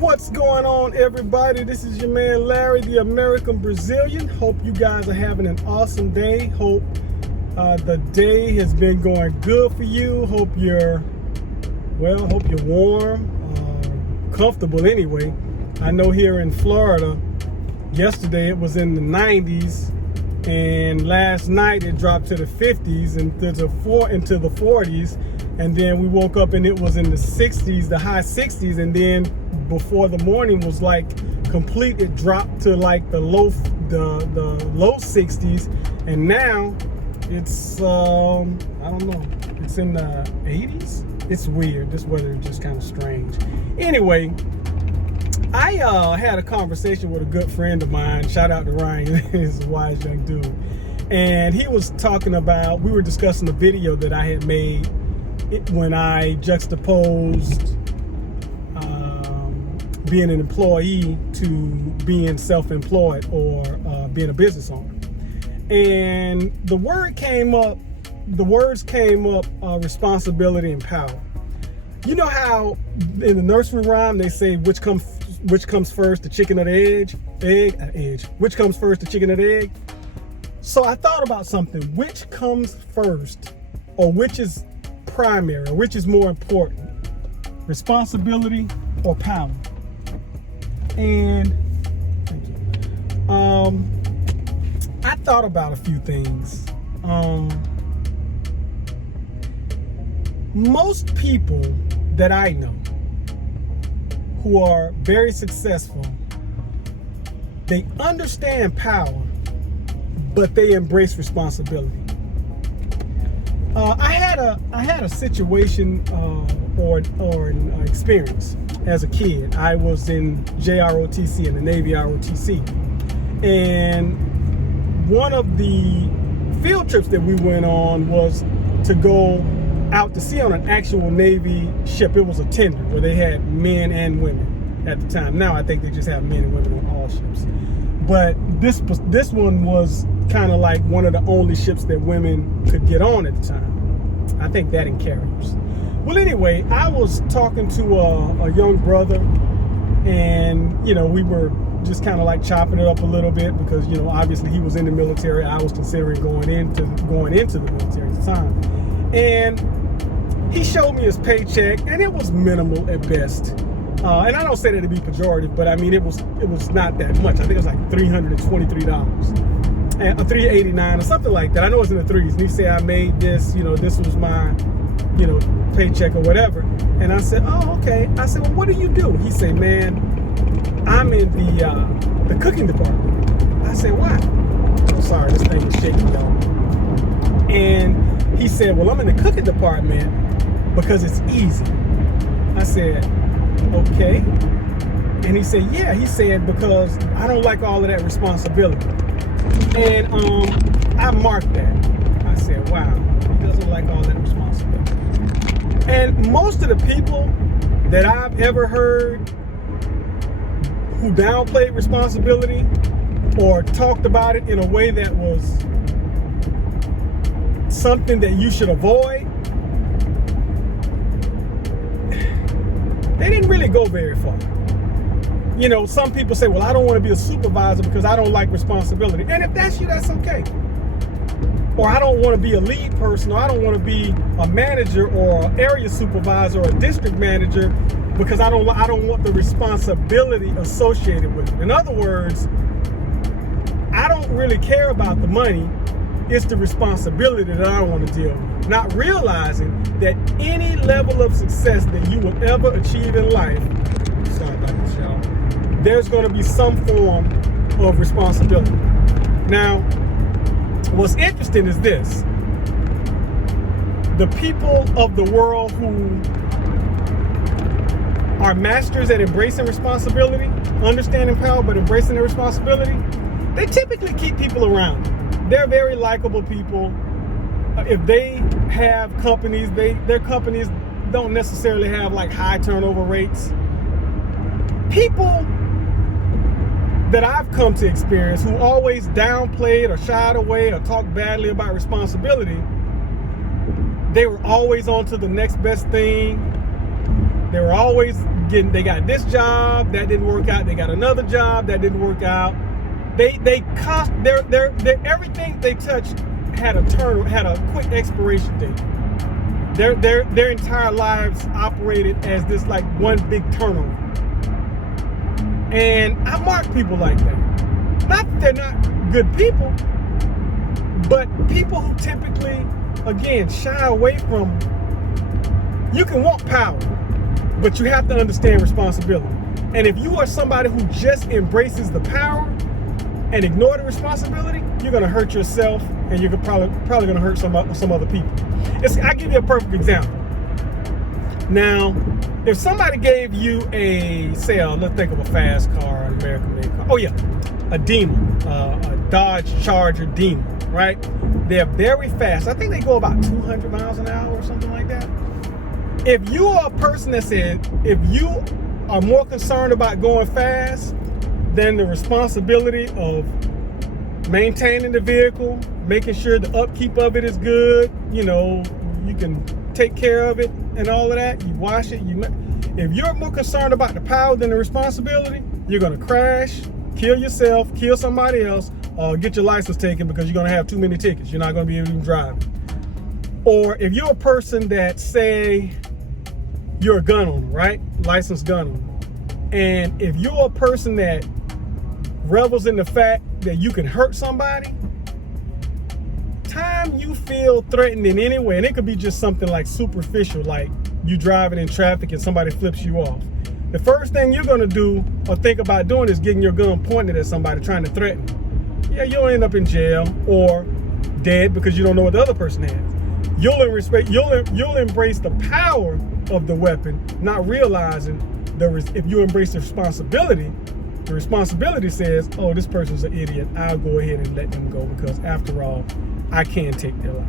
What's going on, everybody? This is your man Larry, the American Brazilian. Hope you guys are having an awesome day. Hope the day has been going good for you. Hope you're warm, comfortable anyway. I know here in Florida, yesterday it was in the 90s, and last night it dropped to the 50s and into the 40s, and then we woke up and it was in the 60s, the high 60s, and then before the morning was like complete, it dropped to like the low 60s, and now it's I don't know, it's in the 80s. It's weird. This weather is just kind of strange. Anyway, I had a conversation with a good friend of mine. Shout out to Ryan. He's a wise young dude, and he was talking about, we were discussing a video that I had made when I juxtaposed being an employee to being self-employed or being a business owner. And the words came up, responsibility and power. You know how in the nursery rhyme they say which comes first, the chicken or the egg? Which comes first, the chicken or the egg? So I thought about something. Which comes first, or which is primary, or which is more important? Responsibility or power? And thank you. I thought about a few things. Most people that I know who are very successful, they understand power, but they embrace responsibility. I had a situation or an experience as a kid. I was in JROTC, in the Navy ROTC, and one of the field trips that we went on was to go out to sea on an actual Navy ship. It was a tender where they had men and women at the time. Now I think they just have men and women on all ships. But this one was kind of like one of the only ships that women could get on at the time. I think that in carriers. Well, anyway, I was talking to a young brother, and we were just kind of like chopping it up a little bit because obviously he was in the military. I was considering going into the military at the time, and he showed me his paycheck, and it was minimal at best. And I don't say that to be pejorative, but I mean it was not that much. I think it was like $323 and $389 or something like that. I know it's in the threes. And he said, I made this. This was my paycheck or whatever. And I said, oh, okay. I said, well, what do you do? He said, man, I'm in the cooking department. I said, why? I'm sorry, this thing is shaking, y'all. And he said, well, I'm in the cooking department because it's easy. I said, okay. And he said, yeah. He said, because I don't like all of that responsibility. And I marked that. I said, wow, he doesn't like all that responsibility. And most of the people that I've ever heard who downplayed responsibility or talked about it in a way that was something that you should avoid, they didn't really go very far. Some people say, well, I don't want to be a supervisor because I don't like responsibility. And if that's you, that's okay. Or I don't want to be a lead person, or I don't want to be a manager or an area supervisor or a district manager because I don't want the responsibility associated with it. In other words, I don't really care about the money. It's the responsibility that I don't want to deal with. Not realizing that any level of success that you will ever achieve in life, sorry about this, y'all, there's going to be some form of responsibility. Now, what's interesting is this. The people of the world who are masters at embracing responsibility, understanding power, but embracing their responsibility, they typically keep people around. They're very likable people. If they have companies, their companies don't necessarily have like high turnover rates. People that I've come to experience who always downplayed or shied away or talked badly about responsibility, they were always on to the next best thing. They were always they got this job that didn't work out. They got another job that didn't work out. They cost their everything they touched had a quick expiration date. Their entire lives operated as this like one big turnover. And I mark people like that. Not that they're not good people, but people who typically, again, shy away from. You can want power, but you have to understand responsibility. And if you are somebody who just embraces the power and ignore the responsibility, you're going to hurt yourself, and you're probably going to hurt some other people. I'll give you a perfect example. Now, if somebody gave you let's think of a fast car, an American-made car. Oh yeah, a Demon, a Dodge Charger Demon, right? They're very fast. I think they go about 200 miles an hour or something like that. If you are a person that said, if you are more concerned about going fast than the responsibility of maintaining the vehicle, making sure the upkeep of it is good, you can take care of it and all of that, you wash it, if you're more concerned about the power than the responsibility, you're going to crash, kill yourself, kill somebody else, or get your license taken because you're going to have too many tickets. You're not going to be able to drive. Or if you're a person that, say, you're a gun owner, right? Licensed gun owner. And if you're a person that revels in the fact that you can hurt somebody, time you feel threatened in any way, and it could be just something like superficial, like you driving in traffic and somebody flips you off. The first thing you're going to do or think about doing is getting your gun pointed at somebody trying to threaten you. Yeah, you'll end up in jail or dead because you don't know what the other person has. You'll embrace the power of the weapon, not realizing if you embrace the responsibility says, oh, this person's an idiot. I'll go ahead and let them go because after all, I can take their life.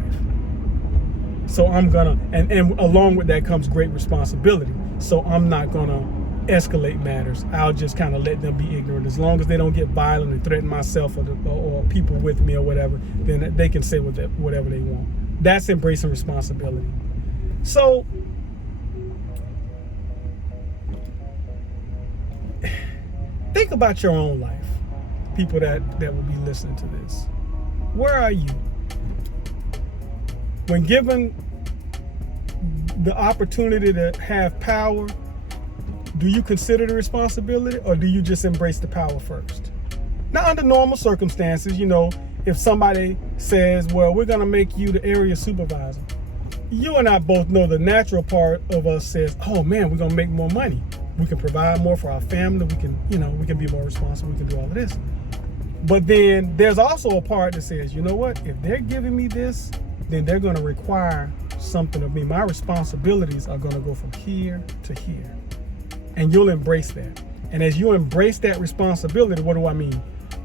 So I'm gonna, and along with that comes great responsibility. So I'm not gonna escalate matters. I'll just kind of let them be ignorant. As long as they don't get violent and threaten myself or people with me or whatever, then they can say whatever they want. That's embracing responsibility. So think about your own life, people that will be listening to this. Where are you? When given the opportunity to have power, do you consider the responsibility or do you just embrace the power first? Now, under normal circumstances, if somebody says, well, we're going to make you the area supervisor, you and I both know the natural part of us says, oh man, we're going to make more money. We can provide more for our family. We can, we can be more responsible. We can do all of this. But then there's also a part that says, you know what? If they're giving me this, then they're going to require something of me. My responsibilities are going to go from here to here. And you'll embrace that. And as you embrace that responsibility, what do I mean?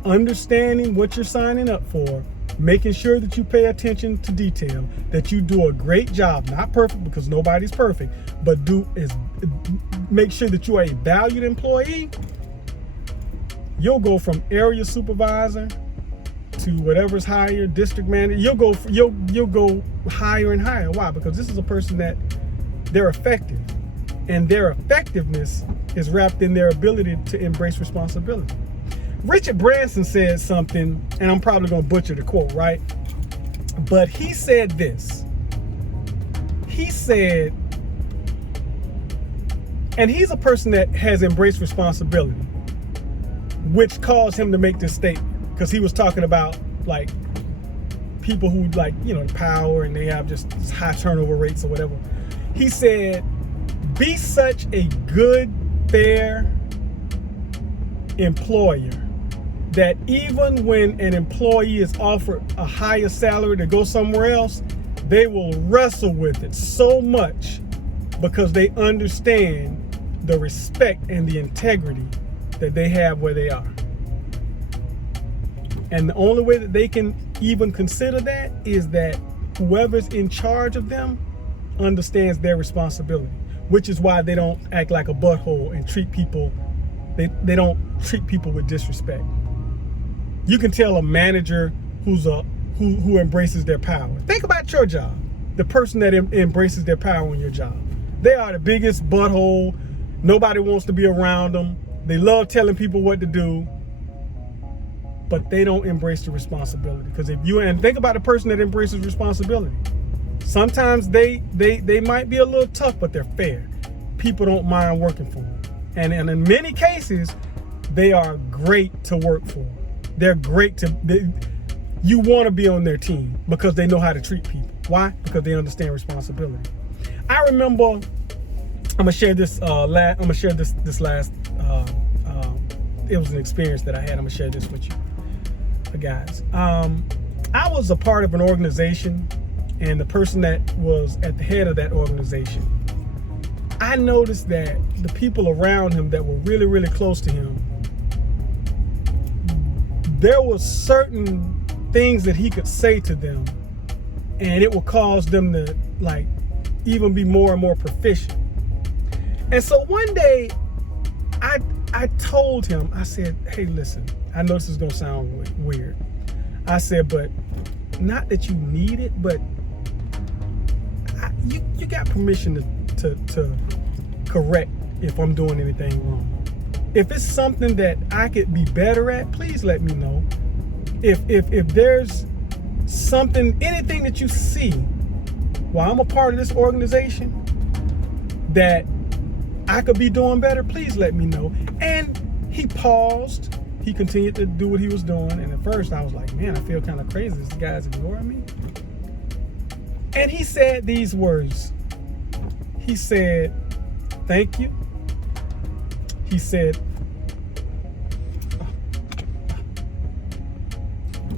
Understanding what you're signing up for, making sure that you pay attention to detail, that you do a great job, not perfect because nobody's perfect, but make sure that you are a valued employee. You'll go from area supervisor to whatever's higher, district manager. You'll go higher and higher. Why? Because this is a person that they're effective, and their effectiveness is wrapped in their ability to embrace responsibility. Richard Branson said something, and I'm probably going to butcher the quote, right? But he said this. He said, and he's a person that has embraced responsibility, which caused him to make this statement, because he was talking about like people who power and they have just high turnover rates or whatever. He said, be such a good, fair employer that even when an employee is offered a higher salary to go somewhere else, they will wrestle with it so much because they understand the respect and the integrity that they have where they are. And the only way that they can even consider that is that whoever's in charge of them understands their responsibility, which is why they don't act like a butthole and treat people, they don't treat people with disrespect. You can tell a manager who embraces their power. Think about your job. The person that embraces their power in your job. They are the biggest butthole Nobody wants to be around them. They love telling people what to do, but they don't embrace the responsibility. Because think about the person that embraces responsibility. Sometimes they might be a little tough, but they're fair. People don't mind working for them. And in many cases, they are great to work for. They're great you want to be on their team because they know how to treat people. Why? Because they understand responsibility. I remember, I'm gonna share this. This last. It was an experience that I had. I'm gonna share this with you, guys. I was a part of an organization, and the person that was at the head of that organization, I noticed that the people around him that were really, really close to him, there were certain things that he could say to them, and it would cause them to even be more and more proficient. And so one day, I told him, I said, hey, listen, I know this is gonna sound weird. I said, but not that you need it, but you got permission to correct if I'm doing anything wrong. If it's something that I could be better at, please let me know. If there's anything that you see while I'm a part of this organization that I could be doing better, please let me know. And he paused. He continued to do what he was doing. And at first I was like, man, I feel kind of crazy. This guy's ignoring me. And he said these words. He said, thank you. He said,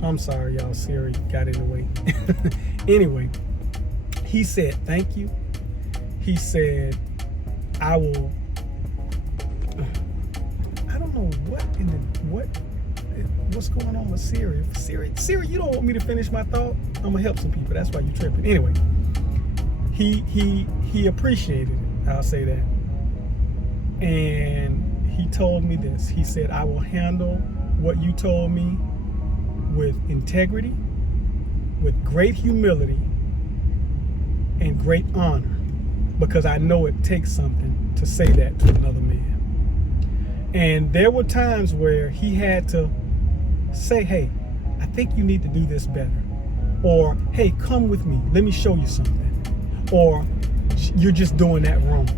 I'm sorry, y'all, Siri got in the way. Anyway, he said, thank you. He said, I don't know what's going on with Siri. Siri, you don't want me to finish my thought? I'm gonna help some people. That's why you tripping. Anyway, he appreciated it. I'll say that. And he told me this. He said, I will handle what you told me with integrity, with great humility, and great honor, because I know it takes something to say that to another man. And there were times where he had to say, hey, I think you need to do this better. Or, hey, come with me, let me show you something. Or, you're just doing that wrong.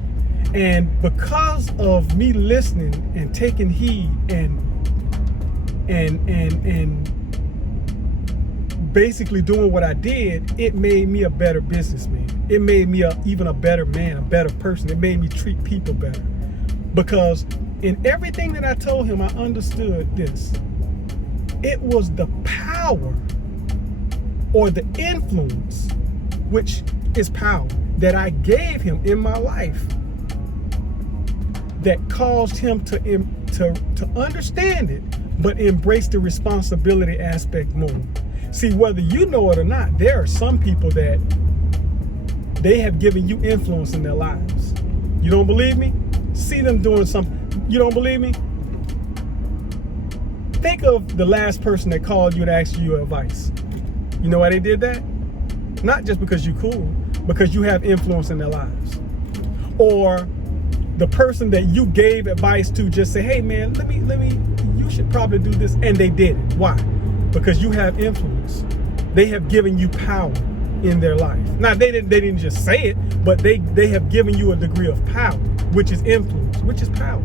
And because of me listening and taking heed and basically doing what I did, it made me a better businessman. It made me even a better man, a better person. It made me treat people better. Because in everything that I told him, I understood this. It was the power or the influence, which is power, that I gave him in my life that caused him to understand it, but embrace the responsibility aspect more. See, whether you know it or not, there are some people that they have given you influence in their lives. You don't believe me? See them doing something. You don't believe me? Think of the last person that called you to ask you advice. You know why they did that? Not just because you're cool, because you have influence in their lives. Or the person that you gave advice to just say, hey man, let me, you should probably do this. And they did it. Why? Because you have influence. They have given you power in their life. Now, they didn't just say it, but they have given you a degree of power, which is influence, which is power.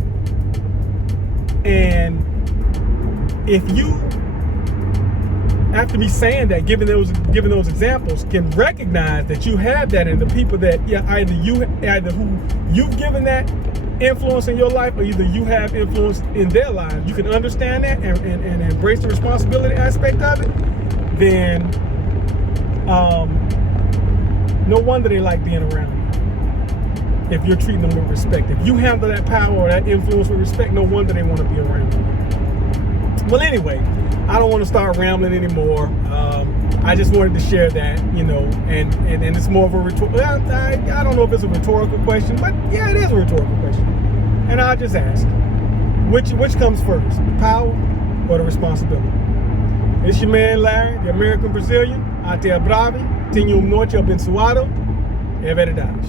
And if you, after me saying that, giving those examples, can recognize that you have that in the people that either who you've given that influence in your life, or either you have influence in their lives, you can understand that and embrace the responsibility aspect of it, then no wonder they like being around you. If you're treating them with respect, if you handle that power or that influence with respect, no wonder they want to be around you. Well, anyway, I don't want to start rambling anymore. I just wanted to share that, and it's more of a rhetorical. I don't know if it's a rhetorical question, but yeah, it is a rhetorical question. And I'll just ask, which comes first, the power or the responsibility? It's your man Larry, the American Brazilian. Até a breve. Tenha noite abençoado. É verdade.